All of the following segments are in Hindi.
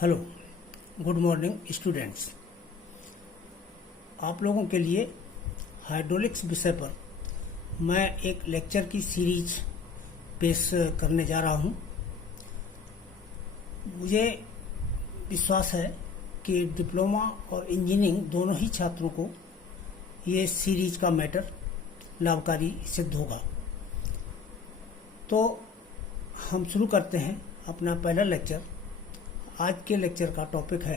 Hello, good morning students. आप लोगों के लिए हाइड्रोलिक्स विषय पर मैं एक लेक्चर की सीरीज पेश करने जा रहा हूं। मुझे विश्वास है कि डिप्लोमा और इंजीनियरिंग दोनों ही छात्रों को ये सीरीज का मैटर लाभकारी सिद्ध होगा। तो हम शुरू करते हैं अपना पहला लेक्चर। आज के लेक्चर का टॉपिक है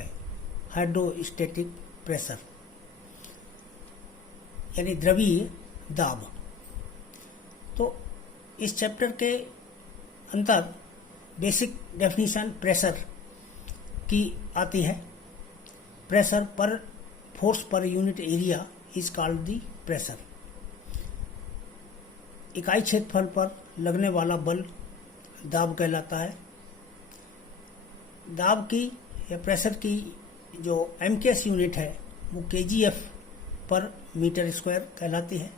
हाइड्रोस्टैटिक प्रेशर यानी द्रवीय दाब। तो इस चैप्टर के अंदर बेसिक डेफिनेशन प्रेशर की आती है। प्रेशर पर force per unit area is called the pressure. इकाई क्षेत्रफल पर लगने वाला बल दाब कहलाता है। दाब की या प्रेशर की जो एमकेएस यूनिट है वो केजीएफ पर मीटर स्क्वायर कहलाती है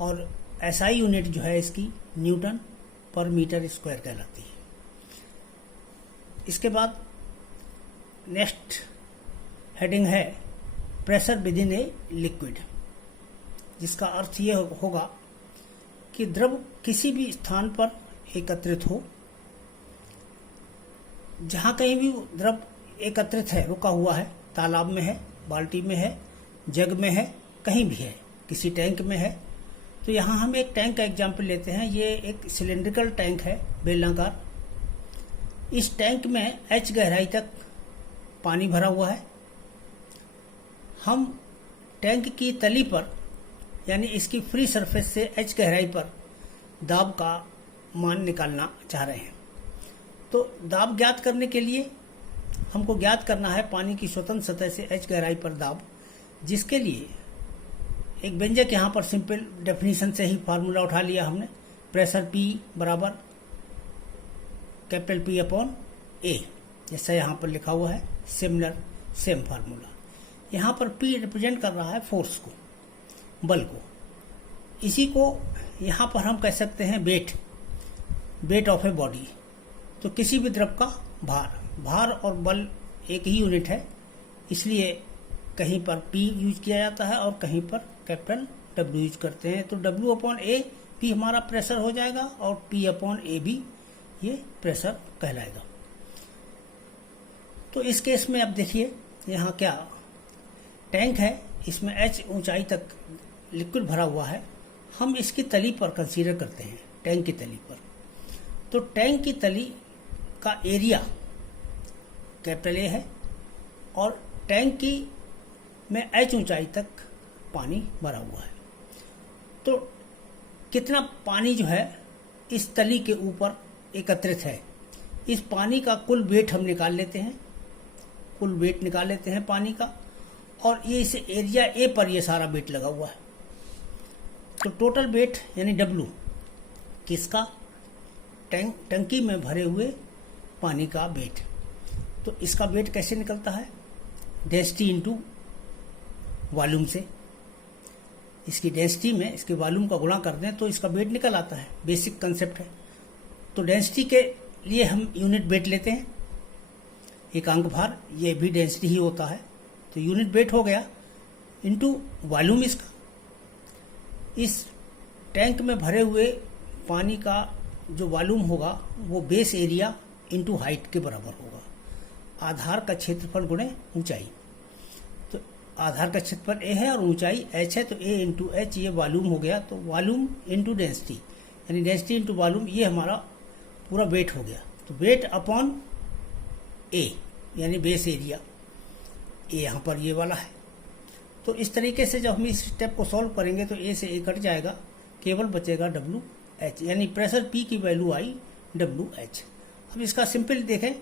और एसआई यूनिट जो है इसकी न्यूटन पर मीटर स्क्वायर कहलाती है। इसके बाद नेक्स्ट हेडिंग है pressure with in a liquid, जिसका अर्थ ये होगा कि द्रव किसी भी स्थान पर एकत्रित हो। जहाँ कहीं भी द्रव एकत्रित है, रुका हुआ है, तालाब में है, बाल्टी में है, जग में है, कहीं भी है, किसी टैंक में है। तो यहाँ हम एक टैंक का एग्जाम्पल लेते हैं। ये एक सिलेंड्रिकल टैंक है, बेलनाकार। इस टैंक में h गहराई तक पानी भरा हुआ है। हम टैंक की तली पर यानी इसकी फ्री सरफेस से h गहराई पर दाब का मान निकालना चाह रहे हैं। तो दाब ज्ञात करने के लिए हमको ज्ञात करना है पानी की स्वतंत्र सतह से h गहराई पर दाब, जिसके लिए एक व्यंजक यहाँ पर सिंपल डेफिनेशन से ही फार्मूला उठा लिया हमने। प्रेशर P बराबर कैपिटल P अपॉन A, जैसा यहाँ पर लिखा हुआ है। Similar same formula. यहाँ पर P रिप्रेजेंट कर रहा है फोर्स को, बल को। इसी को यहाँ पर हम कह सकते हैं वेट ऑफ ए बॉडी। तो किसी भी द्रव का भार और बल एक ही यूनिट है, इसलिए कहीं पर P यूज किया जाता है और कहीं पर कैपिटल W यूज करते हैं। तो W अपॉन A P हमारा प्रेशर हो जाएगा और P अपॉन A भी ये प्रेशर कहलाएगा। तो इस केस में अब देखिए यहाँ क्या टैंक है, इसमें H ऊंचाई तक लिक्विड भरा हुआ है। हम इसकी तली पर कंसीडर करते हैं, टैंक की तली पर। तो टैंक की तली का एरिया कैपिटल A है और टैंक की में H ऊंचाई तक पानी भरा हुआ है। तो कितना पानी जो है इस तली के ऊपर एकत्रित है, इस पानी का कुल वेट हम निकाल लेते हैं। कुल वेट निकाल लेते हैं पानी का, और ये इस एरिया A पर ये सारा वेट लगा हुआ है। तो टोटल वेट यानी W किसका? टंकी में भरे हुए पानी का वेट। तो इसका वेट कैसे निकलता है? डेंसिटी इंटू वॉल्यूम से। इसकी डेंसिटी में इसके वॉल्यूम का गुणा कर दें तो इसका वेट निकल आता है। बेसिक कंसेप्ट है। तो डेंसिटी के लिए हम यूनिट वेट लेते हैं, एकांक भार, ये भी डेंसिटी ही होता है। तो यूनिट वेट हो गया इंटू वॉल्यूम इसका। इस टैंक में भरे हुए पानी का जो वॉल्यूम होगा वो बेस एरिया इंटू हाइट के बराबर होगा। आधार का क्षेत्रफल गुणे ऊंचाई। तो आधार का क्षेत्रफल A है और ऊंचाई h है, तो A इंटू H ये वॉल्यूम हो गया। तो वॉल्यूम इंटू डेंसिटी यानी डेंसिटी इंटू वॉल्यूम, ये हमारा पूरा वेट हो गया। तो वेट अपॉन A यानी बेस एरिया, A यहाँ पर ये वाला है। तो इस तरीके से जब हम इस स्टेप को सॉल्व करेंगे तो A से A कट जाएगा, केवल बचेगा WH यानी प्रेशर P की वैल्यू आई WH। अब इसका सिंपल देखें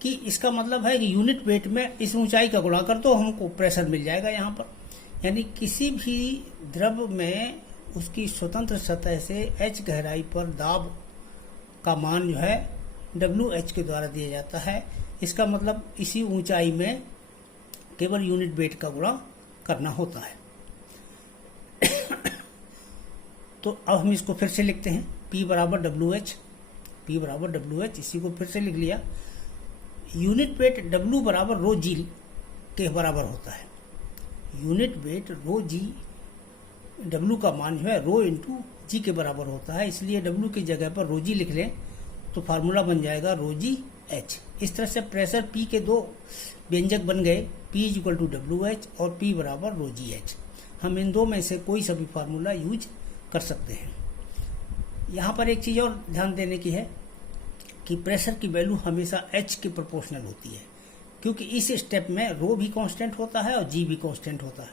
कि इसका मतलब है कि यूनिट वेट में इस ऊंचाई का गुणा कर दो, हमको प्रेशर मिल जाएगा यहाँ पर। यानी किसी भी द्रव में उसकी स्वतंत्र सतह से H गहराई पर दाब का मान जो है WH के द्वारा दिया जाता है। इसका मतलब इसी ऊंचाई में केवल यूनिट वेट का गुणा करना होता है। तो अब हम इसको फिर से लिखते हैं, P बराबर WH, P बराबर WH, इसी को फिर से लिख लिया। यूनिट वेट W बराबर रो जी के बराबर होता है। यूनिट वेट रो जी, W का मान जो है रो इंटू जी के बराबर होता है, इसलिए W की जगह पर रो जी लिख लें तो फार्मूला बन जाएगा रो जी एच। इस तरह से प्रेशर P के दो व्यंजक बन गए, P is equal to WH और P बराबर रो जी एच। हम इन दो में से कोई सा भी फार्मूला यूज कर सकते हैं। यहाँ पर एक चीज़ और ध्यान देने की है कि प्रेशर की वैल्यू हमेशा H के प्रोपोर्शनल होती है, क्योंकि इस स्टेप में रो भी कांस्टेंट होता है और जी भी कांस्टेंट होता है।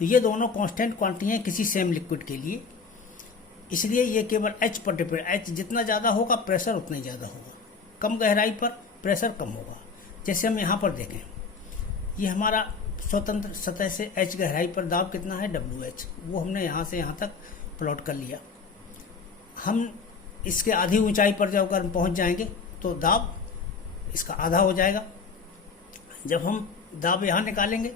तो ये दोनों कांस्टेंट क्वांटिटी हैं किसी सेम लिक्विड के लिए, इसलिए ये केवल H पर डिपेंड, H जितना ज़्यादा होगा प्रेशर उतना ही ज़्यादा होगा, कम गहराई पर प्रेशर कम होगा। जैसे हम यहाँ पर देखें, ये हमारा स्वतंत्र सतह से H गहराई पर दाब कितना है WH, वो हमने यहाँ से यहाँ तक प्लॉट कर लिया। हम इसके आधी ऊंचाई पर जब हम पहुँच जाएंगे तो दाब इसका आधा हो जाएगा। जब हम दाब यहाँ निकालेंगे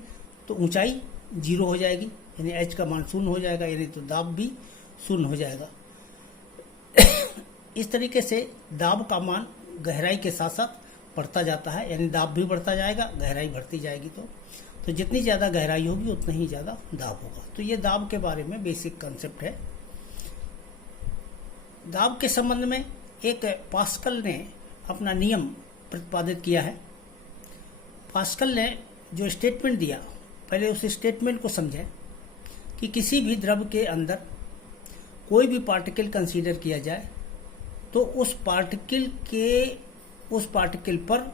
तो ऊंचाई 0 हो जाएगी, यानी H का मान 0 हो जाएगा, यानी तो दाब भी 0 हो जाएगा। इस तरीके से दाब का मान गहराई के साथ साथ बढ़ता जाता है, यानी दाब भी बढ़ता जाएगा, गहराई बढ़ती जाएगी। तो जितनी ज़्यादा गहराई होगी उतना ही ज़्यादा दाब होगा। तो ये दाब के बारे में बेसिक कॉन्सेप्ट है। दाब के संबंध में एक पास्कल ने अपना नियम प्रतिपादित किया है। पास्कल ने जो स्टेटमेंट दिया, पहले उस स्टेटमेंट को समझें कि किसी भी द्रव के अंदर कोई भी पार्टिकल कंसीडर किया जाए तो उस पार्टिकल पर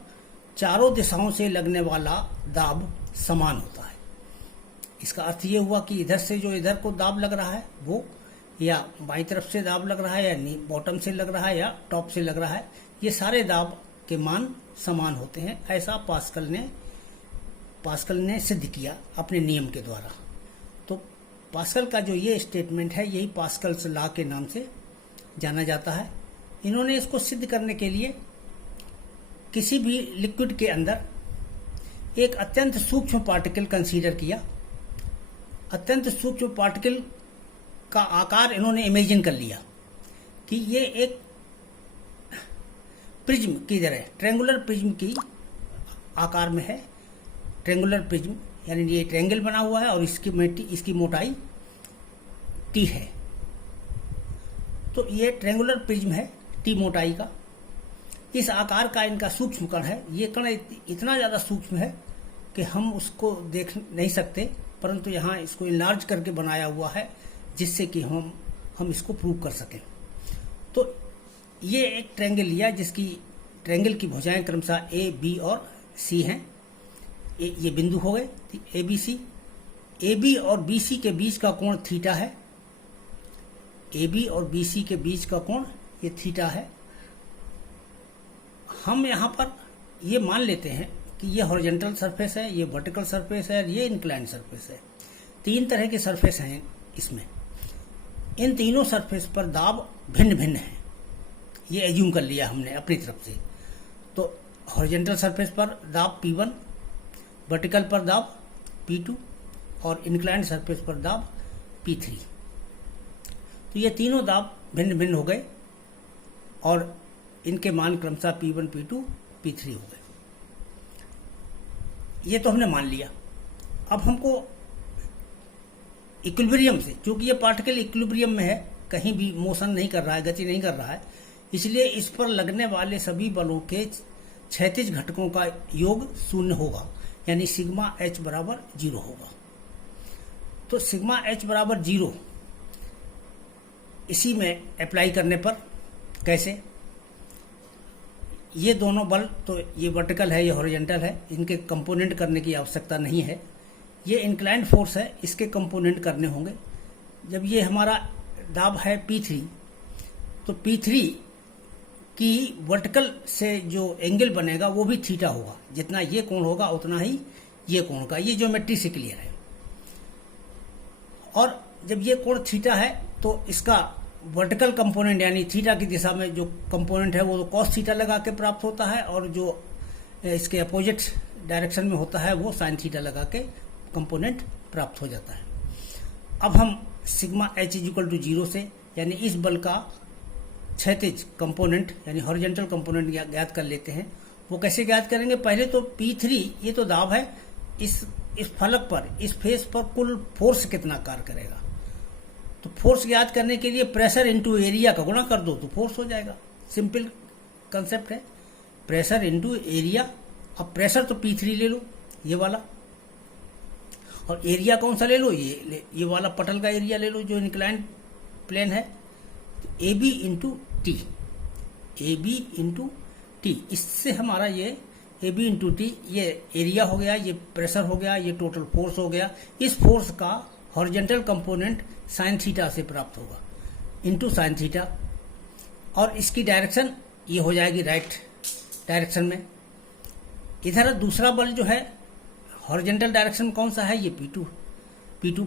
चारों दिशाओं से लगने वाला दाब समान होता है। इसका अर्थ ये हुआ कि इधर से जो इधर को दाब लग रहा है वो, या बाईं तरफ से दाब लग रहा है, या बॉटम से लग रहा है, या टॉप से लग रहा है, ये सारे दाब के मान समान होते हैं। ऐसा पास्कल ने सिद्ध किया अपने नियम के द्वारा। तो पास्कल का जो ये स्टेटमेंट है, यही पास्कल्स लॉ के नाम से जाना जाता है। इन्होंने इसको सिद्ध करने के लिए किसी भी लिक्विड के अंदर एक अत्यंत सूक्ष्म पार्टिकल कंसीडर किया। अत्यंत सूक्ष्म पार्टिकल का आकार इन्होंने इमेजिन कर लिया कि ये एक प्रिज्म की तरह, ट्रेंगुलर प्रिज्म की आकार में है। ट्रेंगुलर प्रिज्म यानी ये ट्रेंगल बना हुआ है और इसकी मोटाई T है। तो ये ट्रेंगुलर प्रिज्म है T मोटाई का। इस आकार का इनका सूक्ष्म कण है। ये कण इतना ज़्यादा सूक्ष्म है कि हम उसको देख नहीं सकते, परंतु यहाँ इसको इनलार्ज करके बनाया हुआ है जिससे कि हम इसको प्रूव कर सकें। तो ये एक ट्रेंगल लिया जिसकी ट्रेंगल की भुजाएं क्रमशः A, B और C हैं। ये बिंदु हो गए ABC। AB और BC के बीच का कोण थीटा है। AB और BC के बीच का कोण ये थीटा है। हम यहाँ पर ये मान लेते हैं कि ये हॉरिजॉन्टल सरफेस है, ये वर्टिकल सरफेस है, ये इंक्लाइंड सरफेस है। तीन तरह के सरफेस हैं इसमें। इन तीनों सरफेस पर दाब भिन्न भिन्न है, ये एज्यूम कर लिया हमने अपनी तरफ से। तो हॉरिजॉन्टल सरफेस पर दाब P1, वर्टिकल पर दाब P2 और इंक्लाइंड सरफेस पर दाब P3। तो ये तीनों दाब भिन्न भिन्न हो गए और इनके मान क्रमशः P1, P2, P3 हो गए। ये तो हमने मान लिया। अब हमको इक्विलिब्रियम से, क्योंकि ये पार्टिकल इक्विलिब्रियम में है, कहीं भी मोशन नहीं कर रहा है, गति नहीं कर रहा है, इसलिए इस पर लगने वाले सभी बलों के क्षैतिज घटकों का योग 0 होगा, यानी सिग्मा H बराबर 0 होगा। तो सिग्मा H बराबर 0 इसी में अप्लाई करने पर कैसे, ये दोनों बल, तो ये वर्टिकल है, ये हॉरिजॉन्टल है, इनके कंपोनेंट करने की आवश्यकता नहीं है। ये इंक्लाइंड फोर्स है, इसके कंपोनेंट करने होंगे। जब ये हमारा दाब है P3, तो P3 की वर्टिकल से जो एंगल बनेगा वो भी थीटा होगा। जितना ये कोण होगा उतना ही ये कोण का, ये ज्योमेट्री से क्लियर है। और जब ये कोण थीटा है तो इसका वर्टिकल कंपोनेंट यानी थीटा की दिशा में जो कंपोनेंट है वो तो कॉस थीटा लगा के प्राप्त होता है, और जो इसके अपोजिट डायरेक्शन में होता है वो साइन थीटा लगा के कंपोनेंट प्राप्त हो जाता है। अब हम सिग्मा H इक्वल टू 0 से, यानी इस बल का क्षैतिज कंपोनेंट यानी हॉरिजॉन्टल कंपोनेंट ज्ञात कर लेते हैं। वो कैसे ज्ञात करेंगे? पहले तो P3 ये तो दाब है, इस फलक पर, इस फेस पर कुल फोर्स कितना कार्य करेगा। तो फोर्स ज्ञात करने के लिए प्रेशर इंटू एरिया का गुणा कर दो तो फोर्स हो जाएगा। सिंपल कंसेप्ट है, प्रेशर इंटू एरिया। अब प्रेशर तो P3 ले लो, ये वाला, और एरिया कौन सा ले लो? ये वाला पटल का एरिया ले लो जो इंक्लाइंड प्लेन है। तो A B into T, A B into T, इससे हमारा ये ए बी इंटू टी, ये एरिया हो गया, ये प्रेशर हो गया, ये टोटल फोर्स हो गया। इस फोर्स का हॉरिजॉन्टल कंपोनेंट साइन थीटा से प्राप्त होगा, इंटू साइन थीटा, और इसकी डायरेक्शन ये हो जाएगी राइट डायरेक्शन में। इधर दूसरा बल जो है हॉरिजॉन्टल डायरेक्शन में कौन सा है? ये P2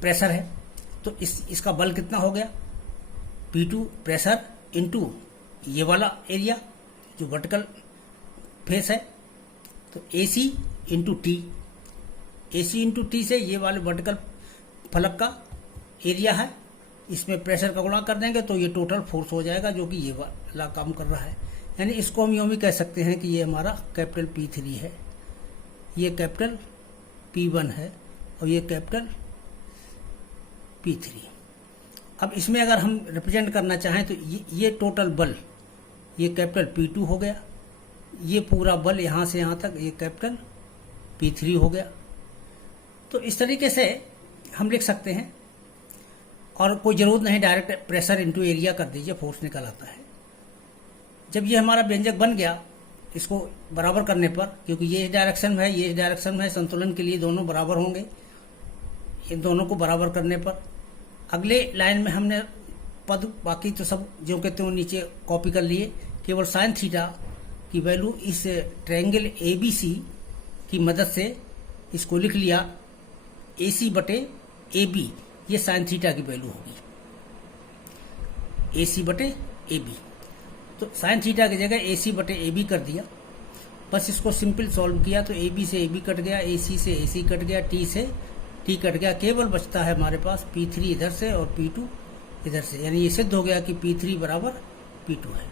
प्रेशर है। तो इसका बल कितना हो गया? P2 प्रेशर इंटू ये वाला एरिया जो वर्टिकल फेस है, तो AC into T, AC into T से ये वाले वर्टिकल फलक का एरिया है, इसमें प्रेशर का गुणा कर देंगे तो ये टोटल फोर्स हो जाएगा जो कि ये वाला काम कर रहा है। यानी इसको हम यूं भी कह सकते हैं कि ये हमारा कैपिटल P3 है, ये कैपिटल P1 है और ये कैपिटल P3। अब इसमें अगर हम रिप्रेजेंट करना चाहें तो ये टोटल बल ये कैपिटल P2 हो गया, ये पूरा बल यहाँ से यहाँ तक ये कैपिटल P3 हो गया। तो इस तरीके से हम लिख सकते हैं, और कोई ज़रूरत नहीं डायरेक्ट प्रेशर इंटू एरिया कर दीजिए, फोर्स निकल आता है। जब ये हमारा व्यंजक बन गया, इसको बराबर करने पर, क्योंकि ये इस डायरेक्शन में है, ये इस डायरेक्शन में है, संतुलन के लिए दोनों बराबर होंगे, इन दोनों को बराबर करने पर अगले लाइन में हमने पद बाकी तो सब जो कहते हैं नीचे कॉपी कर लिए, केवल साइन थीटा की वैल्यू इस ट्रायंगल ABC की मदद से इसको लिख लिया, AC बटे AB, ये साइन थीटा की वैल्यू होगी, AC बटे AB। तो साइन थीटा की जगह AC बटे AB कर दिया, बस इसको सिंपल सॉल्व किया तो AB से AB कट गया, AC से AC कट गया, T से T कट गया, केवल बचता है हमारे पास P3 इधर से और P2 इधर से। यानी ये सिद्ध हो गया कि P3 बराबर P2 है।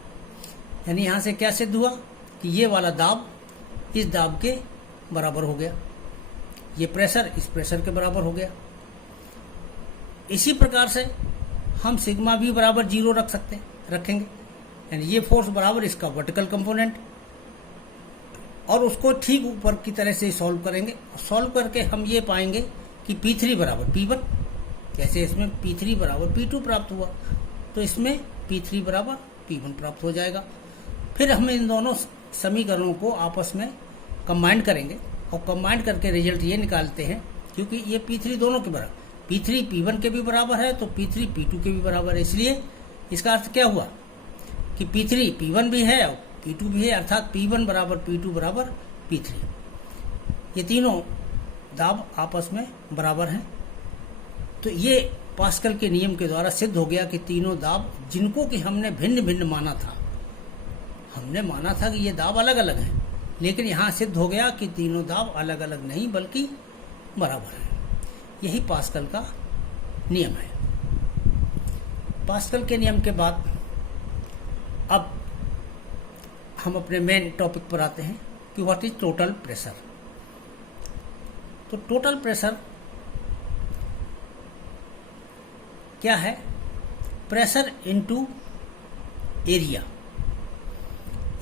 यानी यहाँ से क्या सिद्ध हुआ कि ये वाला दाब इस दाब के बराबर हो गया, ये प्रेशर इस प्रेशर के बराबर हो गया। इसी प्रकार से हम सिग्मा भी बराबर 0 रखेंगे, यानी ये फोर्स बराबर इसका वर्टिकल कंपोनेंट, और उसको ठीक ऊपर की तरह से सॉल्व करेंगे। सॉल्व करके हम ये पाएंगे कि P3 बराबर P1, जैसे इसमें P3 बराबर P2 प्राप्त हुआ तो इसमें P3 बराबर P1 प्राप्त हो जाएगा। फिर हम इन दोनों समीकरणों को आपस में कंबाइन करेंगे और कंबाइन करके रिजल्ट ये निकालते हैं, क्योंकि ये P3 दोनों के बराबर, P3 P1 के भी बराबर है तो P3 P2 के भी बराबर है। इसलिए इसका अर्थ क्या हुआ कि P3 P1 भी है और P2 भी है, अर्थात P1 बराबर P2 बराबर P3। ये तीनों दाब आपस में बराबर हैं। तो ये पास्कल के नियम के द्वारा सिद्ध हो गया कि तीनों दाब, जिनको कि हमने भिन्न भिन्न माना था, हमने माना था कि ये दाब अलग अलग हैं, लेकिन यहाँ सिद्ध हो गया कि तीनों दाब अलग अलग नहीं बल्कि बराबर हैं। यही पास्कल का नियम है। पास्कल के नियम के बाद अब हम अपने मेन टॉपिक पर आते हैं कि व्हाट इज टोटल प्रेशर। तो टोटल प्रेशर क्या है? प्रेशर इनटू एरिया,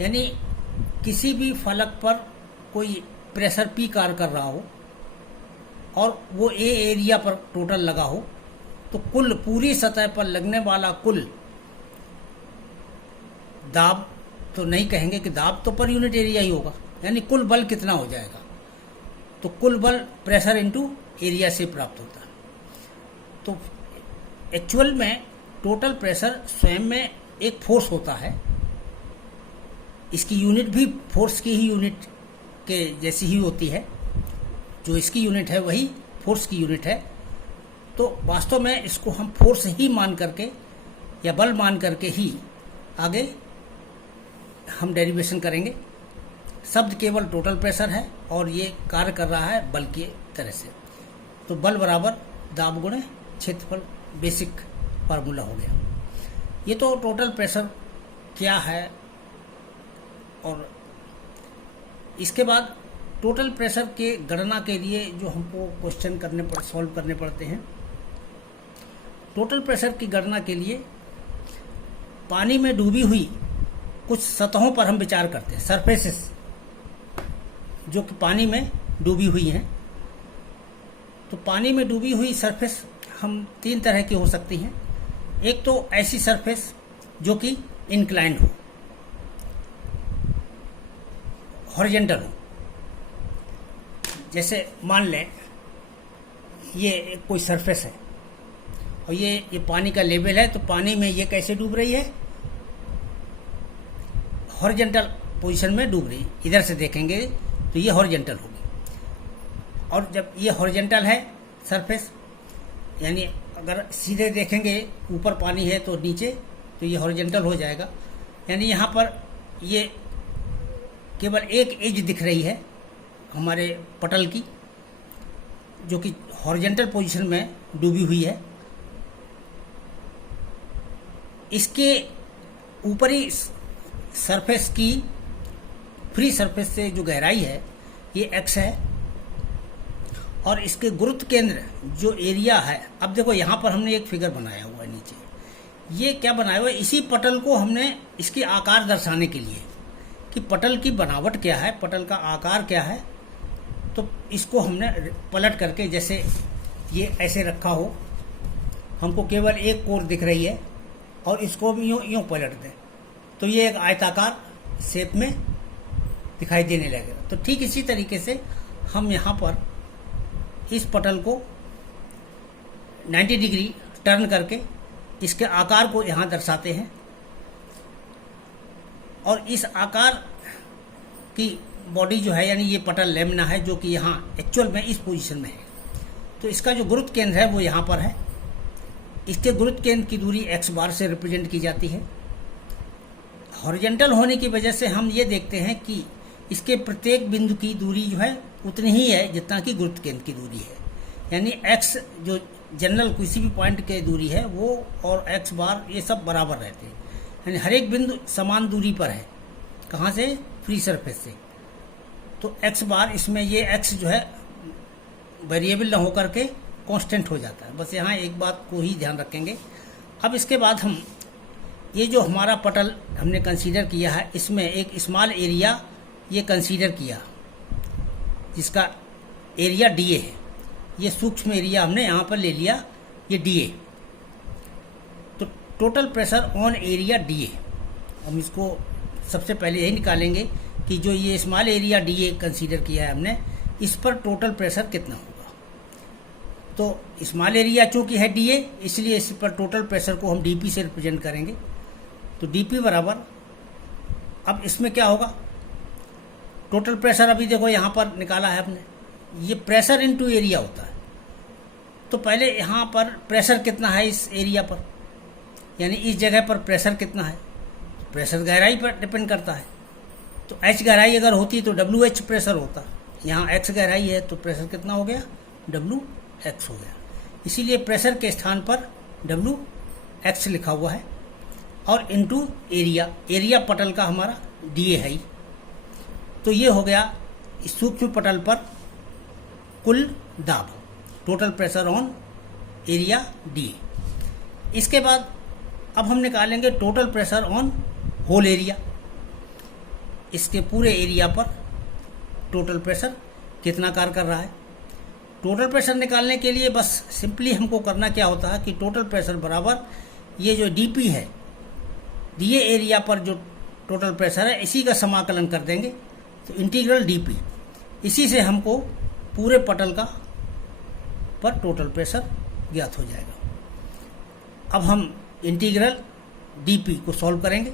यानी किसी भी फलक पर कोई प्रेशर P कार्य कर रहा हो और वो A एरिया पर टोटल लगा हो, तो कुल पूरी सतह पर लगने वाला कुल दाब, तो नहीं कहेंगे कि दाब तो पर यूनिट एरिया ही होगा, यानी कुल बल कितना हो जाएगा, तो कुल बल प्रेशर इनटू एरिया से प्राप्त होता है। तो एक्चुअल में टोटल प्रेशर स्वयं में एक फोर्स होता है, इसकी यूनिट भी फोर्स की ही यूनिट के जैसी ही होती है, जो इसकी यूनिट है वही फोर्स की यूनिट है। तो वास्तव में इसको हम फोर्स ही मान करके या बल मान करके ही आगे हम डेरिवेशन करेंगे। शब्द केवल टोटल प्रेशर है और ये कार्य कर रहा है बल की तरह से। तो बल बराबर दाब गुणे क्षेत्रफल, बेसिक फार्मूला हो गया। ये तो टोटल प्रेशर क्या है और इसके बाद टोटल प्रेशर के गणना के लिए जो हमको क्वेश्चन सॉल्व करने पड़ते हैं, टोटल प्रेशर की गणना के लिए पानी में डूबी हुई कुछ सतहों पर हम विचार करते हैं, सरफेसेस जो कि पानी में डूबी हुई हैं। तो पानी में डूबी हुई सरफेस हम 3 तरह की हो सकती हैं। एक तो ऐसी सरफेस जो कि इंक्लाइंड हो, हॉरिजॉन्टल हो। जैसे मान लें ये कोई सरफेस है और ये पानी का लेवल है, तो पानी में ये कैसे डूब रही है, हॉरिजॉन्टल पोजीशन में डूब रही है। इधर से देखेंगे तो ये हॉरिजॉन्टल होगी, और जब ये हॉरिजॉन्टल है सरफेस, यानी अगर सीधे देखेंगे ऊपर पानी है तो नीचे, तो ये हॉरिजॉन्टल हो जाएगा। यानी यहाँ पर ये केवल एक एज दिख रही है हमारे पटल की, जो कि हॉरिजॉन्टल पोजीशन में डूबी हुई है। इसके ऊपरी सरफेस की फ्री सरफेस से जो गहराई है ये x है, और इसके गुरुत्व केंद्र जो एरिया है, अब देखो यहाँ पर हमने एक फिगर बनाया हुआ है नीचे, ये क्या बनाया हुआ है, इसी पटल को हमने इसकी आकार दर्शाने के लिए कि पटल की बनावट क्या है, पटल का आकार क्या है, तो इसको हमने पलट करके, जैसे ये ऐसे रखा हो, हमको केवल एक कोर दिख रही है, और इसको भी यूं पलट दें तो ये एक आयताकार शेप में दिखाई देने लगेगा। तो ठीक इसी तरीके से हम यहाँ पर इस पटल को 90 डिग्री टर्न करके इसके आकार को यहाँ दर्शाते हैं, और इस आकार की बॉडी जो है, यानी ये पटल लेमिना है जो कि यहाँ एक्चुअल में इस पोजीशन में है, तो इसका जो गुरुत्व केंद्र है वो यहाँ पर है। इसके गुरुत्व केंद्र की दूरी x बार से रिप्रेजेंट की जाती है। हॉरिजॉन्टल होने की वजह से हम ये देखते हैं कि इसके प्रत्येक बिंदु की दूरी जो है उतनी ही है जितना कि गुरुत्व केंद्र की दूरी है। यानी x जो जनरल किसी भी पॉइंट की दूरी है वो और x बार ये सब बराबर रहते हैं, यानी हर एक बिंदु समान दूरी पर है। कहाँ से? फ्री सरफेस से। तो x बार इसमें ये x जो है वेरिएबल न होकर के कांस्टेंट हो जाता है। बस यहाँ एक बात को ही ध्यान रखेंगे। अब इसके बाद हम ये जो हमारा पटल हमने कंसीडर किया है, इसमें एक स्मॉल एरिया ये कंसीडर किया जिसका एरिया DA है। ये सूक्ष्म एरिया हमने यहाँ पर ले लिया, ये DA। तो total pressure on area DA, हम इसको सबसे पहले यही निकालेंगे कि जो ये स्मॉल एरिया DA कंसीडर किया है हमने, इस पर टोटल प्रेशर कितना होगा। तो स्मॉल एरिया चूंकि है DA, इसलिए इस पर टोटल प्रेशर को हम DP से रिप्रेजेंट करेंगे। तो DP बराबर, अब इसमें क्या होगा, टोटल प्रेशर अभी देखो यहाँ पर निकाला है हमने, ये प्रेशर इनटू एरिया होता है। तो पहले यहाँ पर प्रेशर कितना है इस एरिया पर, यानी इस जगह पर प्रेशर कितना है, तो प्रेशर गहराई पर डिपेंड करता है। तो H गहराई अगर होती तो WH प्रेशर होता, यहाँ X गहराई है तो प्रेशर कितना हो गया, WX हो गया। इसीलिए प्रेशर के स्थान पर WX लिखा हुआ है, और इनटू एरिया, एरिया पटल का हमारा DA है। तो ये हो गया सूक्ष्म पटल पर कुल दाब, total pressure on area DA। इसके बाद अब हम निकालेंगे total pressure on whole area, इसके पूरे एरिया पर टोटल प्रेशर कितना कार्य कर रहा है। टोटल प्रेशर निकालने के लिए बस सिंपली हमको करना क्या होता है कि टोटल प्रेशर बराबर ये जो DP है, DA एरिया पर जो टोटल प्रेशर है, इसी का समाकलन कर देंगे, तो इंटीग्रल DP, इसी से हमको पूरे पटल का पर टोटल प्रेशर ज्ञात हो जाएगा। अब हम इंटीग्रल DP को सॉल्व करेंगे।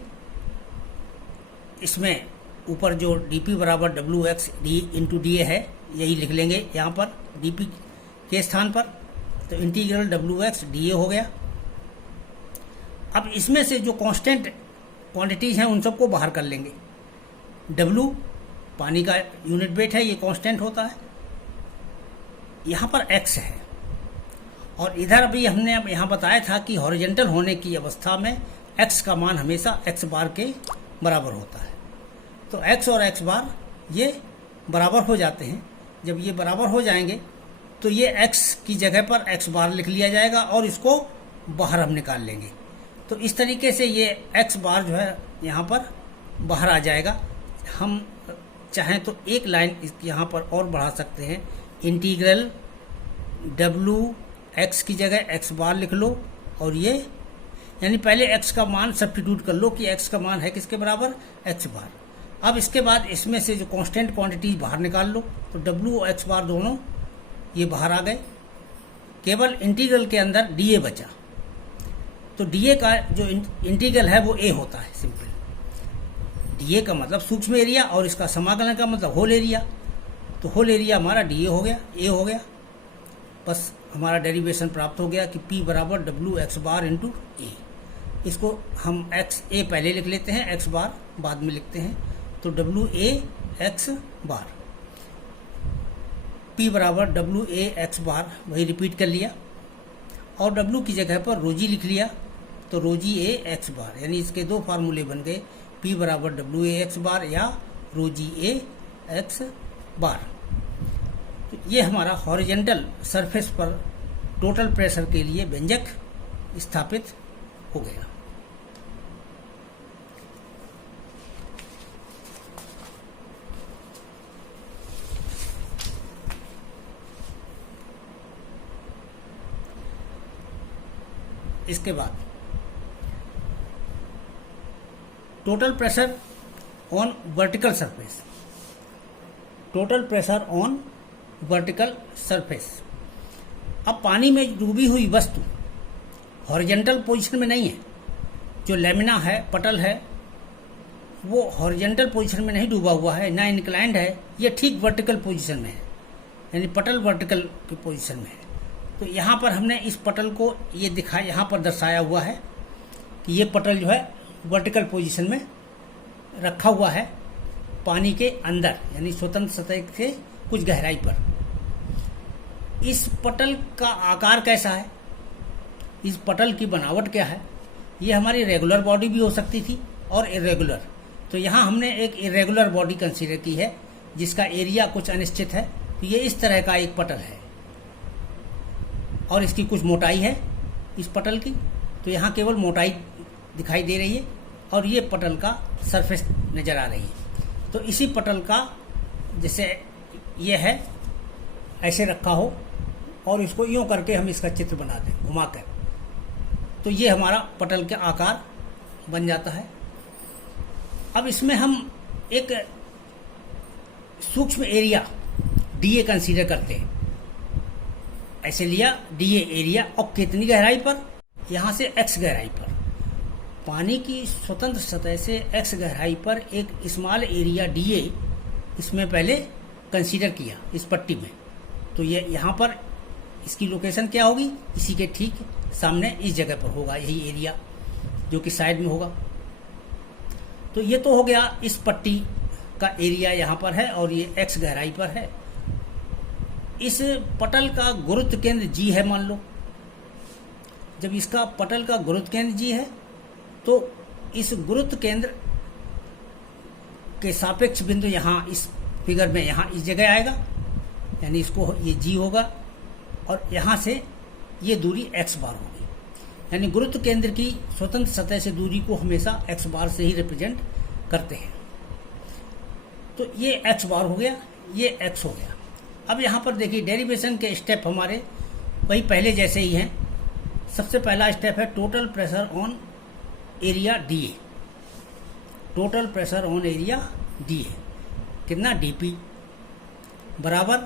इसमें ऊपर जो DP बराबर WX इंटू DA है, यही लिख लेंगे यहाँ पर DP के स्थान पर, तो इंटीग्रल WX DA हो गया। अब इसमें से जो कांस्टेंट क्वांटिटीज हैं उन सबको बाहर कर लेंगे। W पानी का यूनिट वेट है, ये कांस्टेंट होता है। यहाँ पर X है, और इधर अभी हमने अब यहाँ बताया था कि हॉरिजॉन्टल होने की अवस्था में X का मान हमेशा X बार के बराबर होता है। तो X और X बार ये बराबर हो जाते हैं, जब ये बराबर हो जाएंगे तो ये x की जगह पर x बार लिख लिया जाएगा और इसको बाहर हम निकाल लेंगे। तो इस तरीके से ये x बार जो है यहाँ पर बाहर आ जाएगा। हम चाहें तो एक लाइन यहाँ पर और बढ़ा सकते हैं, इंटीग्रल w x की जगह x बार लिख लो और ये यानी पहले x का मान सब्स्टिट्यूट कर लो कि x का मान है किसके बराबर, x बार। अब इसके बाद इसमें से जो कांस्टेंट क्वांटिटीज बाहर निकाल लो, तो w और x बार दोनों ये बाहर आ गए, केवल इंटीग्रल के अंदर dA बचा। तो dA का जो इंटीग्रल है वो a होता है सिंपल। dA का मतलब सूक्ष्म एरिया और इसका समाकलन का मतलब होल एरिया। तो होल एरिया हमारा dA हो गया, a हो गया। बस हमारा डेरिवेशन प्राप्त हो गया कि P बराबर W x बार इंटू ए। इसको हम x a पहले लिख लेते हैं, x बार बाद में लिखते हैं। तो W a x bar, P बराबर W a x बार, वही रिपीट कर लिया और W की जगह पर रोजी लिख लिया। तो रोजी a x बार, यानी इसके दो फार्मूले बन गए, P बराबर W a x बार या रोजी a x बार। तो ये हमारा हॉरिजेंटल सरफेस पर टोटल प्रेशर के लिए व्यंजक स्थापित हो गया। इसके बाद total pressure on vertical surface, total pressure on vertical surface. अब पानी में डूबी हुई वस्तु हॉरिजेंटल पोजीशन में नहीं है। जो लेमिना है, पटल है, वो हॉरिजेंटल पोजीशन में नहीं डूबा हुआ है, ना इंक्लाइंड है, ये ठीक वर्टिकल पोजीशन में है, यानी पटल वर्टिकल की पोजीशन में है। तो यहाँ पर हमने इस पटल को ये दिखाया, यहाँ पर दर्शाया हुआ है कि ये पटल जो है वर्टिकल पोजीशन में रखा हुआ है पानी के अंदर, यानी स्वतंत्र सतह से कुछ गहराई पर। इस पटल का आकार कैसा है, इस पटल की बनावट क्या है, ये हमारी रेगुलर बॉडी भी हो सकती थी और इरेगुलर। तो यहाँ हमने एक इरेगुलर बॉडी कंसीडर की है जिसका एरिया कुछ अनिश्चित है। तो ये इस तरह का एक पटल है और इसकी कुछ मोटाई है इस पटल की। तो यहाँ केवल मोटाई दिखाई दे रही है और ये पटल का सरफेस नज़र आ रही है। तो इसी पटल का जैसे ये है ऐसे रखा हो और इसको यूँ करके हम इसका चित्र बना दें घुमाकर, तो ये हमारा पटल के आकार बन जाता है। अब इसमें हम एक सूक्ष्म एरिया dA कंसीडर करते हैं। ऐसे लिया dA एरिया, और कितनी गहराई पर, यहाँ से x गहराई पर, पानी की स्वतंत्र सतह से x गहराई पर एक स्मॉल एरिया dA इसमें पहले कंसीडर किया इस पट्टी में। तो ये यहाँ पर इसकी लोकेशन क्या होगी, इसी के ठीक सामने इस जगह पर होगा यही एरिया जो कि साइड में होगा। तो ये तो हो गया इस पट्टी का एरिया यहाँ पर है और ये x गहराई पर है। इस पटल का गुरुत्व केंद्र G है मान लो। जब इसका पटल का गुरुत्व केंद्र G है तो इस गुरुत्व केंद्र के सापेक्ष बिंदु यहाँ इस फिगर में यहाँ इस जगह आएगा, यानी इसको ये G होगा और यहाँ से ये दूरी x बार होगी। यानी गुरुत्व केंद्र की स्वतंत्र सतह से दूरी को हमेशा x बार से ही रिप्रेजेंट करते हैं। तो ये x बार हो गया, ये x हो गया। अब यहाँ पर देखिए डेरिवेशन के स्टेप हमारे वही पहले जैसे ही हैं। सबसे पहला स्टेप है total pressure on area dA। Total pressure on area dA कितना, dP बराबर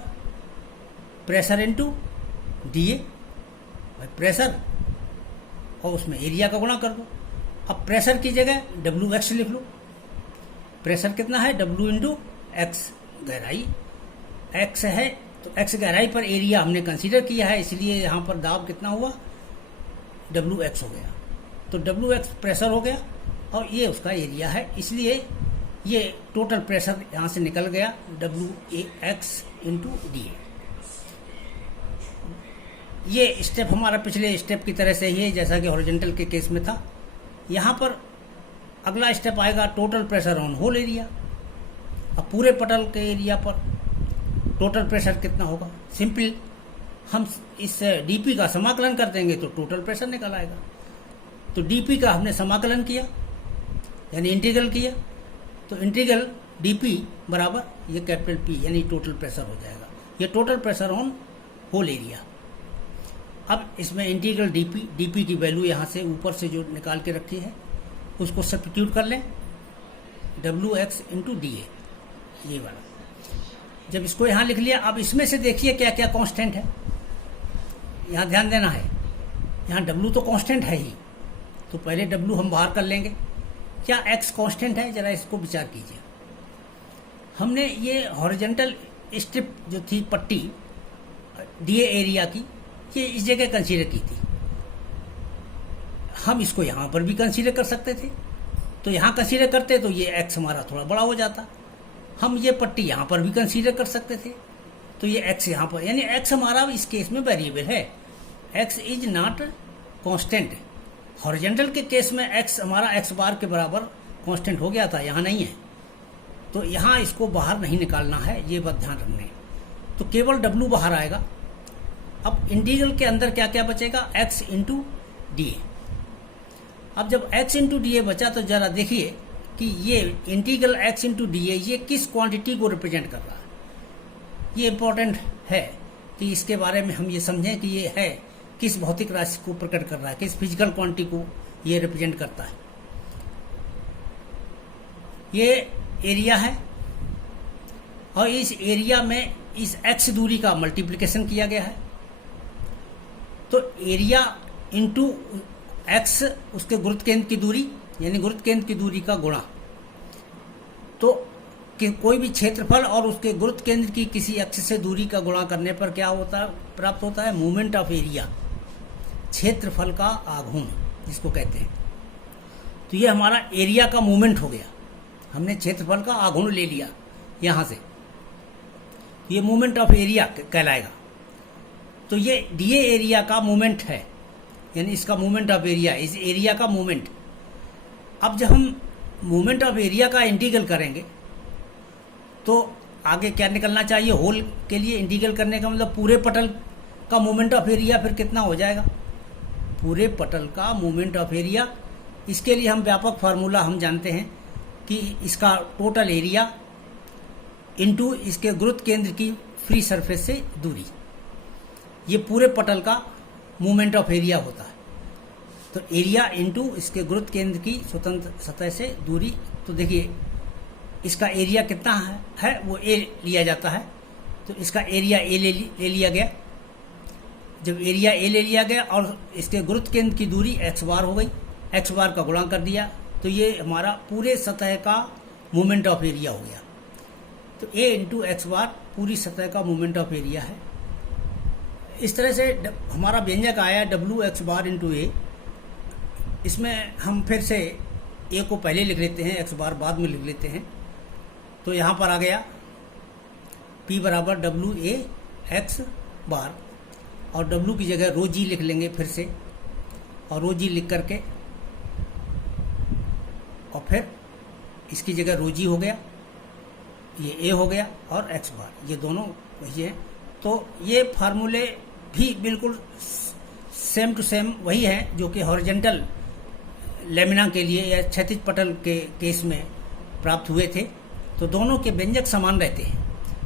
प्रेशर इंटू dA, प्रेशर और उसमें एरिया का गुणा कर दो। अब प्रेशर की जगह WX लिख लो। प्रेशर कितना है, W इंटू एक्स, गहराई x है तो x गहराई पर एरिया हमने कंसीडर किया है, इसलिए यहाँ पर दाब कितना हुआ, WX हो गया। तो WX प्रेशर हो गया और ये उसका एरिया है, इसलिए ये टोटल प्रेशर यहाँ से निकल गया WAX इंटू DA। ये स्टेप हमारा पिछले स्टेप की तरह से ही है जैसा कि हॉरिजॉन्टल के केस में था। यहाँ पर अगला स्टेप आएगा total pressure on whole area. अब पूरे पटल के एरिया पर टोटल प्रेशर कितना होगा। सिंपल हम इस डीपी का समाकलन कर देंगे तो टोटल प्रेशर निकल आएगा। तो डीपी का हमने समाकलन किया यानी इंटीग्रल किया, तो इंटीग्रल डीपी बराबर ये कैपिटल पी यानी टोटल प्रेशर हो जाएगा। ये total pressure on whole area. अब इसमें इंटीग्रल डीपी की वैल्यू यहाँ से ऊपर से जो निकाल के रखी है उसको सब्स्टिट्यूट कर लें, W x into D A, ये वाला। जब इसको यहाँ लिख लिया, अब इसमें से देखिए क्या क्या कांस्टेंट है, यहाँ ध्यान देना है। यहाँ डब्ल्यू तो कांस्टेंट है ही, तो पहले डब्ल्यू हम बाहर कर लेंगे। क्या एक्स कांस्टेंट है, जरा इसको विचार कीजिए। हमने ये हॉरिजॉन्टल स्ट्रिप जो थी पट्टी डीए एरिया की, ये इस जगह कंसीडर की थी। हम इसको यहाँ पर भी कंसीडर कर सकते थे, तो यहाँ कंसीडर करते तो ये एक्स हमारा थोड़ा बड़ा हो जाता। हम ये पट्टी यहाँ पर भी कंसीडर कर सकते थे, तो ये एक्स यहाँ पर, यानी एक्स हमारा इस केस में वेरिएबल है। X is not constant. Horizontal के केस में एक्स हमारा एक्स बार के बराबर कांस्टेंट हो गया था, यहाँ नहीं है। तो यहाँ इसको बाहर नहीं निकालना है, ये बात ध्यान रखना। तो केवल डब्ल्यू बाहर आएगा। अब इंटीग्रल के अंदर क्या क्या बचेगा, एक्स इंटू डी ए। अब जब x इंटू डी ए बचा तो जरा देखिए कि ये integral x into D A ये किस क्वांटिटी को रिप्रेजेंट कर रहा है। ये इंपॉर्टेंट है कि इसके बारे में हम ये समझें कि ये है किस भौतिक राशि को प्रकट कर रहा है, किस फिजिकल क्वांटिटी को ये रिप्रेजेंट करता है। ये एरिया है और इस एरिया में इस x दूरी का मल्टीप्लिकेशन किया गया है। तो एरिया इंटू x उसके गुरुत्व केंद्र की दूरी यानी गुरुत्व केंद्र की दूरी का गुणा। तो कि कोई भी क्षेत्रफल और उसके गुरुत्व केंद्र की किसी अक्ष से दूरी का गुणा करने पर क्या होता है, प्राप्त होता है मूवमेंट ऑफ एरिया, क्षेत्रफल का आघूर्ण जिसको कहते हैं। तो ये हमारा एरिया का मूवमेंट हो गया, हमने क्षेत्रफल का आघूर्ण ले लिया यहाँ से, ये मूवमेंट ऑफ एरिया कहलाएगा। तो ये डीए एरिया का मूवमेंट है, यानी इसका मूवमेंट ऑफ एरिया, इस एरिया का मूवमेंट। अब जब हम मूवमेंट ऑफ एरिया का इंटीग्रल करेंगे तो आगे क्या निकलना चाहिए, होल के लिए इंटीग्रल करने का मतलब पूरे पटल का मूवमेंट ऑफ एरिया फिर कितना हो जाएगा, पूरे पटल का मूवमेंट ऑफ एरिया। इसके लिए हम व्यापक फार्मूला हम जानते हैं कि इसका टोटल एरिया इंटू इसके गुरुत्व केंद्र की फ्री सरफेस से दूरी, ये पूरे पटल का मूवमेंट ऑफ एरिया होता है। तो एरिया इंटू इसके गुरुत्व केंद्र की स्वतंत्र सतह से दूरी। तो देखिए इसका एरिया कितना है वो ए लिया जाता है, तो इसका एरिया ए ले लिया गया। जब एरिया ए ले लिया गया और इसके गुरुत्व केंद्र की दूरी एक्स बार हो गई, एक्स बार का गुणा कर दिया, तो ये हमारा पूरे सतह का मूवमेंट ऑफ एरिया हो गया। तो ए इंटू एक्स बार पूरी सतह का मूवमेंट ऑफ एरिया है। इस तरह से हमारा व्यंजक आया डब्ल्यू एक्स बार इंटू ए। इसमें हम फिर से ए को पहले लिख लेते हैं, एक्स बार बाद में लिख लेते हैं। तो यहाँ पर आ गया P बराबर डब्ल्यू ए एक्स बार, और डब्ल्यू की जगह रो जी लिख लेंगे फिर से, और रो जी लिख करके और फिर इसकी जगह रो जी हो गया, ये ए हो गया, और एक्स बार, ये दोनों वही है। तो ये फार्मूले भी बिल्कुल सेम टू सेम वही हैं जो कि हॉरिजॉन्टल लेमिना के लिए या क्षैतिज पटल के केस में प्राप्त हुए थे। तो दोनों के व्यंजक समान रहते हैं,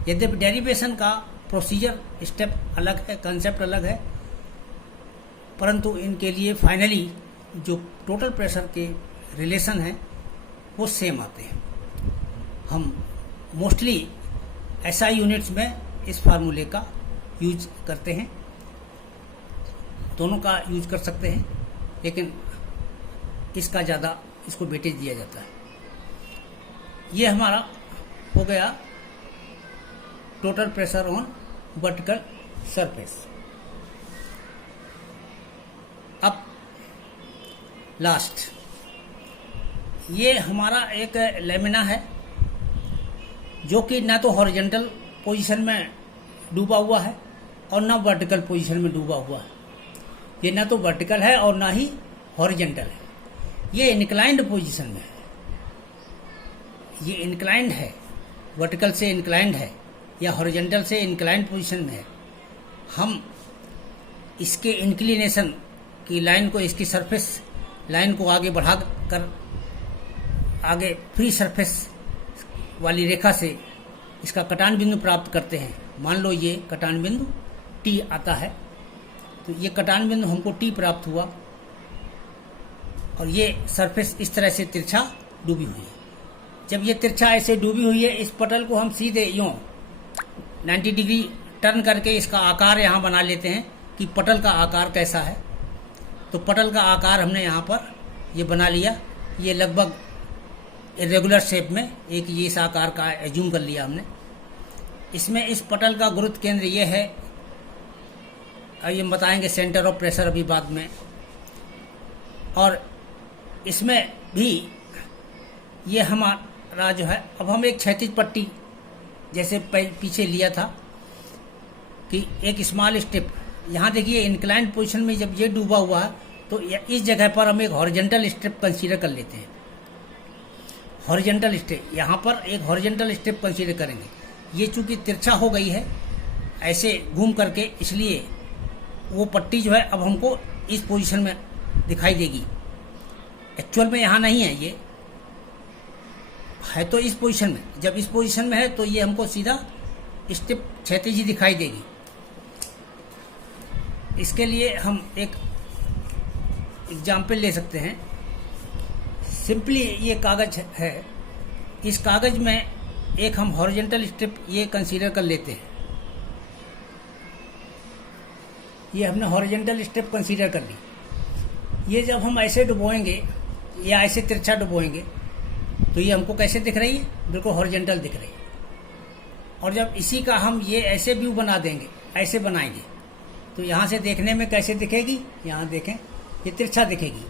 यद्यपि डेरिवेशन का प्रोसीजर स्टेप अलग है, कंसेप्ट अलग है, परंतु इनके लिए फाइनली जो टोटल प्रेशर के रिलेशन हैं वो सेम आते हैं। हम मोस्टली एसआई यूनिट्स में इस फार्मूले का यूज करते हैं, दोनों का यूज कर सकते हैं, लेकिन इसका ज़्यादा इसको वेटेज दिया जाता है। ये हमारा हो गया total pressure on vertical surface. अब लास्ट, ये हमारा एक लेमिना है जो कि ना तो हॉरिजॉन्टल पोजीशन में डूबा हुआ है और ना वर्टिकल पोजीशन में डूबा हुआ है। ये ना तो वर्टिकल है और ना ही हॉरिजॉन्टल है, ये इंक्लाइंड पोजीशन में है। ये इंक्लाइंड है, वर्टिकल से इंक्लाइंड है या हॉरिजॉन्टल से इंक्लाइंड पोजीशन में है, हम इसके इंक्लिनेशन की लाइन को, इसकी सरफेस लाइन को आगे बढ़ा कर आगे फ्री सरफेस वाली रेखा से इसका कटान बिंदु प्राप्त करते हैं। मान लो ये कटान बिंदु टी आता है, तो ये कटान बिंदु हमको टी प्राप्त हुआ और ये सरफेस इस तरह से तिरछा डूबी हुई है। जब ये तिरछा ऐसे डूबी हुई है, इस पटल को हम सीधे यूं 90 डिग्री टर्न करके इसका आकार यहाँ बना लेते हैं कि पटल का आकार कैसा है। तो पटल का आकार हमने यहाँ पर ये बना लिया। ये लगभग इरेगुलर शेप में एक ये इस आकार का एज्यूम कर लिया हमने। इसमें इस पटल का गुरुत्व केंद्र ये है, ये बताएंगे सेंटर ऑफ प्रेशर अभी बाद में। और इसमें भी ये हमारा जो है, अब हम एक क्षैतिज पट्टी जैसे पीछे लिया था कि एक स्मॉल स्टेप, यहाँ देखिए इंक्लाइंड पोजीशन में जब ये डूबा हुआ है तो इस जगह पर हम एक हॉरिजॉन्टल स्टेप कंसीडर कर लेते हैं। हॉरिजॉन्टल स्टेप, यहाँ पर एक हॉरिजॉन्टल स्टेप कंसीडर करेंगे। ये चूंकि तिरछा हो गई है ऐसे घूम करके, इसलिए वो पट्टी जो है अब हमको इस पोजीशन में दिखाई देगी। एक्चुअल में यहाँ नहीं है, ये है तो इस पोजीशन में। जब इस पोजीशन में है तो ये हमको सीधा स्टेप क्षैतिज दिखाई देगी। इसके लिए हम एक एग्जाम्पल ले सकते हैं। सिंपली ये कागज है, इस कागज में एक हम हॉरिजॉन्टल स्ट्रिप ये कंसीडर कर लेते हैं। ये हमने हॉरिजॉन्टल स्ट्रिप कंसीडर कर ली। ये जब हम ऐसे डुबोएंगे या ऐसे तिरछा डुबोएंगे तो ये हमको कैसे दिख रही है? बिल्कुल हॉरिजॉन्टल दिख रही है। और जब इसी का हम ये ऐसे व्यू बना देंगे, ऐसे बनाएंगे, तो यहाँ से देखने में कैसे दिखेगी? यहाँ देखें, ये तिरछा दिखेगी।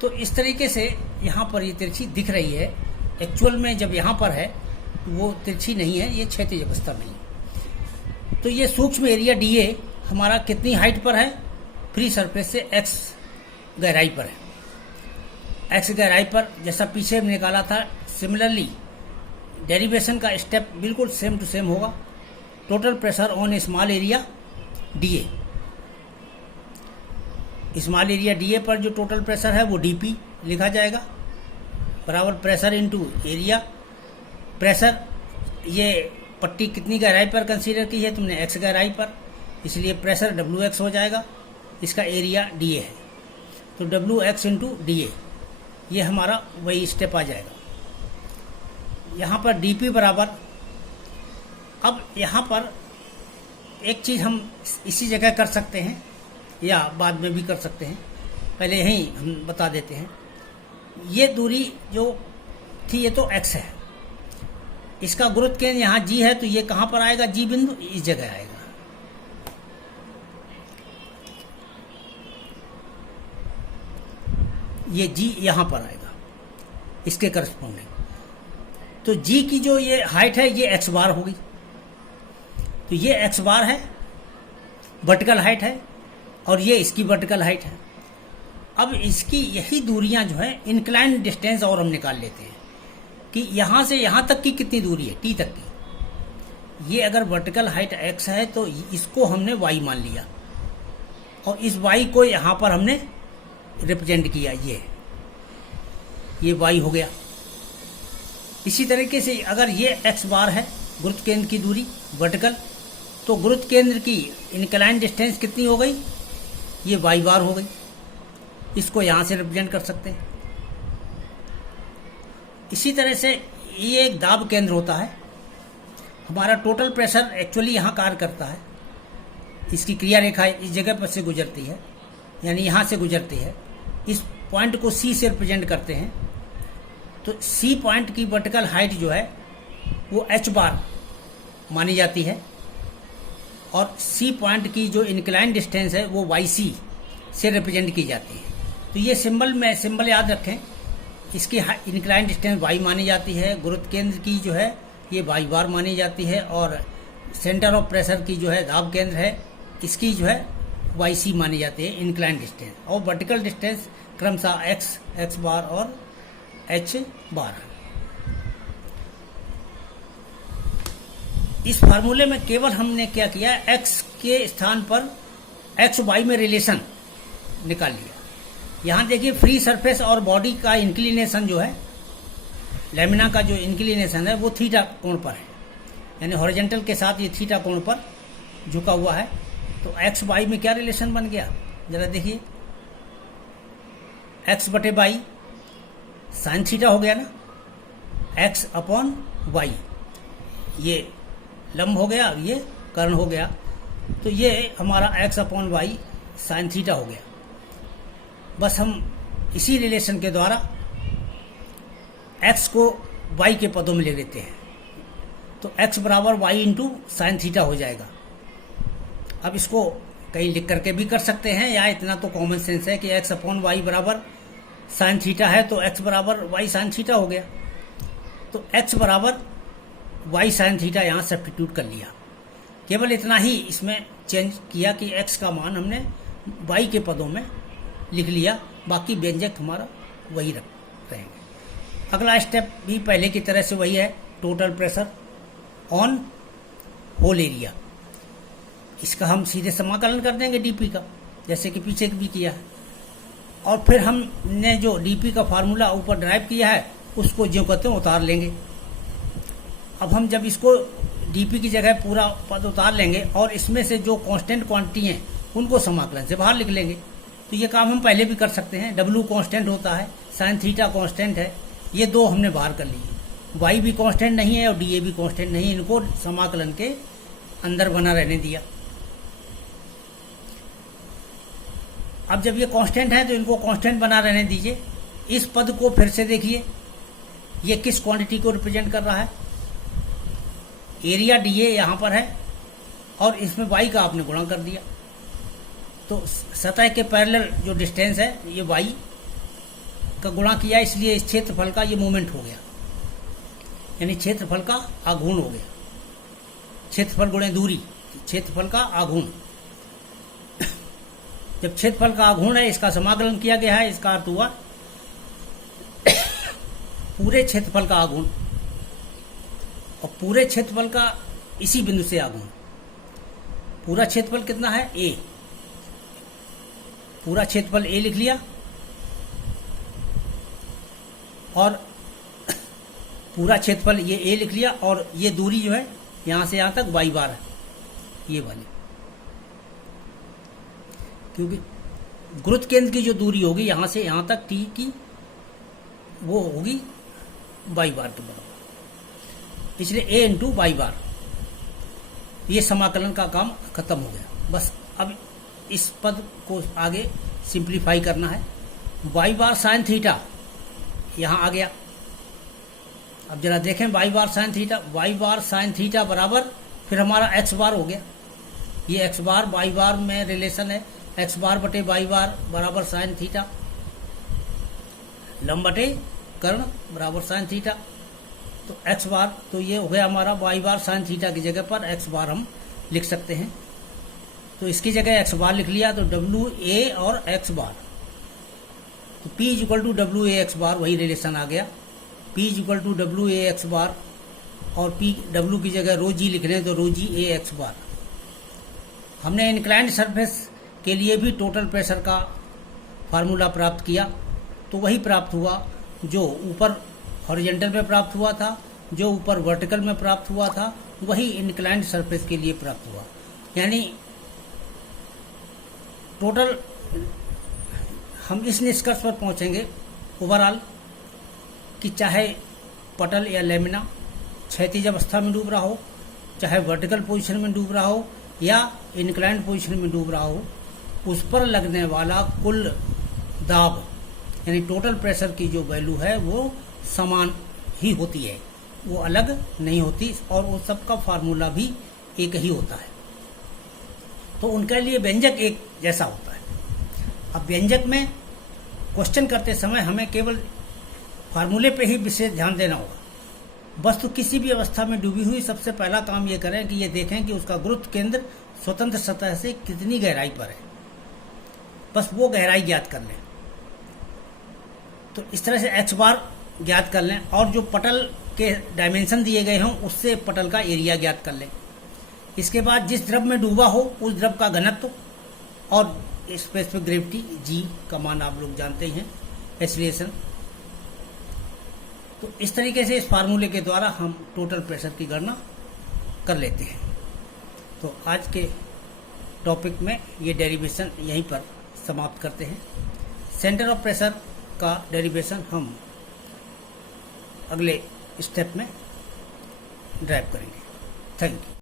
तो इस तरीके से यहाँ पर ये तिरछी दिख रही है। एक्चुअल में जब यहाँ पर है तो वो तिरछी नहीं है, ये क्षैतिज अवस्था में है। तो ये सूक्ष्म एरिया डीए हमारा कितनी हाइट पर है? फ्री सरफेस से एक्स गहराई पर है। एक्स गहराई पर जैसा पीछे निकाला था, सिमिलरली डेरिवेशन का स्टेप बिल्कुल सेम टू सेम होगा। Total pressure on small area DA, small area DA पर जो टोटल प्रेशर है वो डीपी लिखा जाएगा, बराबर प्रेशर इनटू एरिया। प्रेशर ये पट्टी कितनी गहराई पर कंसीडर की है तुमने? एक्स गहराई पर, इसलिए प्रेशर डब्ल्यू एक्स हो जाएगा। इसका एरिया डीए है, तो डब्ल्यू एक्स इंटू डीए, ये हमारा वही स्टेप आ जाएगा। यहाँ पर डीपी बराबर, अब यहाँ पर एक चीज़ हम इसी जगह कर सकते हैं या बाद में भी कर सकते हैं, पहले यहीं हम बता देते हैं। ये दूरी जो थी ये तो x है, इसका गुरुत्व केंद्र यहाँ g है, तो ये कहाँ पर आएगा? g बिंदु इस जगह आएगा। ये g यहाँ पर आएगा इसके करस्पॉन्डिंग। तो g की जो ये हाइट है ये x बार होगी। तो ये x बार है, वर्टिकल हाइट है, और ये इसकी वर्टिकल हाइट है। अब इसकी यही दूरियां जो है इंक्लाइन डिस्टेंस और हम निकाल लेते हैं कि यहां से यहां तक की कितनी दूरी है, टी तक की। ये अगर वर्टिकल हाइट x है तो इसको हमने y मान लिया और इस y को यहां पर हमने रिप्रेजेंट किया, ये y हो गया। इसी तरीके से अगर ये x बार है गुरुत्व केंद्र की दूरी वर्टिकल, तो गुरुत्व केंद्र की इंक्लाइन डिस्टेंस कितनी हो गई? ये y बार हो गई। इसको यहां से रिप्रेजेंट कर सकते हैं। इसी तरह से ये एक दाब केंद्र होता है। हमारा टोटल प्रेशर एक्चुअली यहाँ कार्य करता है। इसकी क्रिया रेखा इस जगह पर से गुजरती है, यानी यहाँ से गुजरती है। इस पॉइंट को C से रिप्रेजेंट करते हैं। तो C पॉइंट की वर्टिकल हाइट जो है वो h बार मानी जाती है और C पॉइंट की जो इंक्लाइन डिस्टेंस है वो YC से रिप्रेजेंट की जाती है। तो ये सिंबल याद रखें, इसकी इंक्लाइन डिस्टेंस y मानी जाती है, गुरुत्व केंद्र की जो है ये y बार मानी जाती है, और सेंटर ऑफ प्रेशर की जो है दाब केंद्र है इसकी जो है YC मानी जाती है इंक्लाइन डिस्टेंस, और वर्टिकल डिस्टेंस क्रमशः x बार और h बार। इस फार्मूले में केवल हमने क्या किया, एक्स के स्थान पर एक्स वाई में रिलेशन निकाल लिया। यहां देखिए फ्री सरफेस और बॉडी का इंक्लिनेशन जो है, लेमिना का जो इंक्लिनेशन है वो थीटा कोण पर है, यानी हॉरिजॉन्टल के साथ ये थीटा कोण पर झुका हुआ है। तो एक्स वाई में क्या रिलेशन बन गया, जरा देखिए, एक्स बटे वाई साइन थीटा हो गया ना, एक्स अपॉन वाई, ये लंब हो गया, ये कर्ण हो गया, तो ये हमारा X upon Y sine theta हो गया। बस हम इसी रिलेशन के द्वारा एक्स को वाई के पदों में ले लेते हैं, तो एक्स बराबर वाई इंटू साइन थीटा हो जाएगा। अब इसको कहीं लिख करके भी कर सकते हैं, या इतना तो कॉमन सेंस है कि एक्स अपॉन वाई बराबर साइन थीटा है, तो एक्स बराबर वाई साइन थीटा हो गया। तो एक्स बराबर वाई साइन थीटा यहाँ सब्स्टिट्यूट कर लिया। केवल इतना ही इसमें चेंज किया कि एक्स का मान हमने वाई के पदों में लिख लिया, बाकी व्यंजक हमारा वही रहेंगे। अगला स्टेप भी पहले की तरह से वही है, total pressure on whole area. इसका हम सीधे समाकलन कर देंगे डीपी का, जैसे कि पीछे भी किया है, और फिर हमने जो डीपी का फार्मूला ऊपर ड्राइव किया है उसको जो कहते हैं उतार लेंगे। अब हम जब इसको डीपी की जगह पूरा पद उतार लेंगे और इसमें से जो कांस्टेंट क्वांटिटी हैं उनको समाकलन से बाहर लिख लेंगे। तो ये काम हम पहले भी कर सकते हैं। डब्ल्यू कांस्टेंट होता है, साइन थीटा कांस्टेंट है, ये दो हमने बाहर कर लिए। वाई भी कांस्टेंट नहीं है और डी ए भी कांस्टेंट नहीं है, इनको समाकलन के अंदर बना रहने दिया। अब जब ये कांस्टेंट है तो इनको कांस्टेंट बना रहने दीजिए। इस पद को फिर से देखिए, ये किस क्वांटिटी को रिप्रेजेंट कर रहा है, एरिया डीए यहां पर है और इसमें वाई का आपने गुणा कर दिया, तो सतह के पैरेलल जो डिस्टेंस है ये वाई का गुणा किया, इसलिए इस क्षेत्रफल का ये मोमेंट हो गया, यानी क्षेत्रफल का आघूर्ण हो गया। क्षेत्रफल गुणे दूरी, क्षेत्रफल का आघूर्ण। जब क्षेत्रफल का आघूर्ण है, इसका समाकलन किया गया है, इसका अर्थ हुआ पूरे क्षेत्रफल का आघूर्ण, और पूरे क्षेत्रफल का इसी बिंदु से आघूर्ण। पूरा क्षेत्रफल कितना है, ए, पूरा क्षेत्रफल ए लिख लिया, और पूरा क्षेत्रफल ये ए लिख लिया, और ये दूरी जो है यहां से यहां तक वाई बार है, ये वाली, क्योंकि गुरुत्व केंद्र की जो दूरी होगी यहां से यहां तक टी की, वो होगी वाई बार के बराबर, इसलिए ए इंटू वाई बार। ये समाकलन का काम खत्म हो गया। बस अब इस पद को आगे सिंप्लीफाई करना है। वाई बार साइन थीटा यहां आ गया। अब जरा देखें, वाई बार साइन थीटा बराबर फिर हमारा एक्स बार हो गया। ये एक्स बार वाई बार में रिलेशन है, एक्स बार बटे वाई बार बराबर साइन थीटा, लंब बटे कर्ण बराबर साइन थीटा। तो एक्स बार, तो ये हो गया हमारा वाई बार साइन थीटा की जगह पर एक्स बार हम लिख सकते हैं। तो इसकी जगह एक्स बार लिख लिया, तो डब्ल्यू ए और एक्स बार, तो P equal to W A X bar, वही रिलेशन आ गया। P equal to W A X bar, और P डब्ल्यू की जगह रो जी लिख रहे हैं, तो रो जी ए एक्स बार। हमने इंक्लाइंड सरफेस के लिए भी टोटल प्रेशर का फार्मूला प्राप्त किया, तो वही प्राप्त हुआ जो ऊपर हॉरिजॉन्टल में प्राप्त हुआ था, जो ऊपर वर्टिकल में प्राप्त हुआ था, वही इंक्लाइंड सरफेस के लिए प्राप्त हुआ। यानी टोटल हम इस निष्कर्ष पर पहुंचेंगे ओवरऑल कि चाहे पटल या लेमिना क्षैतिज अवस्था में डूब रहा हो, चाहे वर्टिकल पोजीशन में डूब रहा हो या इंक्लाइंड पोजीशन में डूब रहा हो, उस पर लगने वाला कुल दाब यानी टोटल प्रेशर की जो वैल्यू है वो समान ही होती है, वो अलग नहीं होती, और वो सबका फार्मूला भी एक ही होता है। तो उनके लिए व्यंजक एक जैसा होता है। अब व्यंजक में क्वेश्चन करते समय हमें केवल फार्मूले पे ही विशेष ध्यान देना होगा। वस्तु किसी भी अवस्था में डूबी हुई, सबसे पहला काम ये करें कि ये देखें कि उसका गुरुत्व केंद्र स्वतंत्र सतह से कितनी गहराई पर है, बस वो गहराई ज्ञात कर लें। तो इस तरह से एक्स बार ज्ञात कर लें, और जो पटल के डायमेंशन दिए गए हों उससे पटल का एरिया ज्ञात कर लें। इसके बाद जिस द्रव में डूबा हो उस द्रव का घनत्व और स्पेसिफिक ग्रेविटी जी का मान आप लोग जानते हैं, एक्सीलरेशन। तो इस तरीके से इस फार्मूले के द्वारा हम टोटल प्रेशर की गणना कर लेते हैं। तो आज के टॉपिक में ये डेरिवेशन यहीं पर समाप्त करते हैं। सेंटर ऑफ प्रेशर का डेरिवेशन हम अगले स्टेप में ड्राइव करेंगे। Thank you.